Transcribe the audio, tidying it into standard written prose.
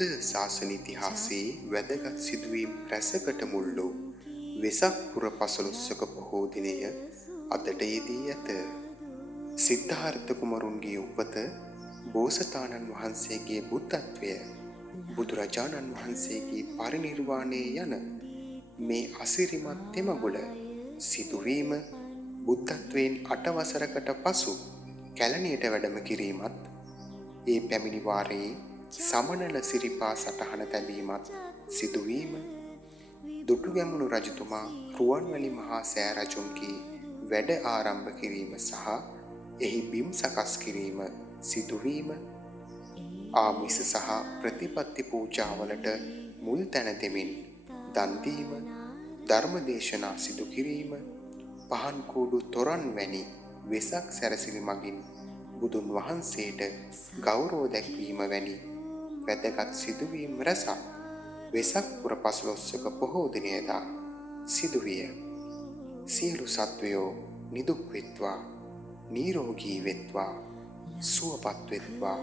බුද්ධ ශාසන ඉතිහාසයේ වැදගත් සිදුවීම් රැසකට මුල් වූ වෙසක් පුර 15ක පොහෝ දිනය අදට යෙදී ඇත. සිද්ධාර්ථ කුමරුන්ගේ උපත, බෝසතාණන් වහන්සේගේ බුද්ධත්වය, බුදුරජාණන් වහන්සේගේ පරිනිර්වාණය යන මේ අසිරිමත් තෙමගුල සිදුවීම, බුද්ධත්වයෙන් 8 වසරකට පසු කැලණියට වැඩම කිරීමත්, ඒ පැමිණි වාරයේ සමනල සිරිපා සටහන තැබීමත් සිදුවීම, දුටුගැමුණු රජතුමා රුවන්වැලි මහා සෑ රජුන්ගේ වැඩ ආරම්භ කිරීම සහ එහි බිම් සකස් කිරීම සිදුවීම, ආමිස සහ ප්‍රතිපත්ති පූජාවලට මුල් තැන දෙමින් දන් දීම, ධර්ම දේශනා සිදු කිරීම, පහන් කූඩු තොරන් වැනි වෙසක් සැරසිලි මගින් බුදුන් වහන්සේට ගෞරව දැක්වීම වැනි වැදගත් සිදුවීම් රැසක් වෙසක් පුර 15ක පොහෝ දිනයදා සිදුවිය. සියලු සත්වයෝ නිදුක් වෙත්වා, නිරෝගී වෙත්වා, සුවපත් වෙත්වා.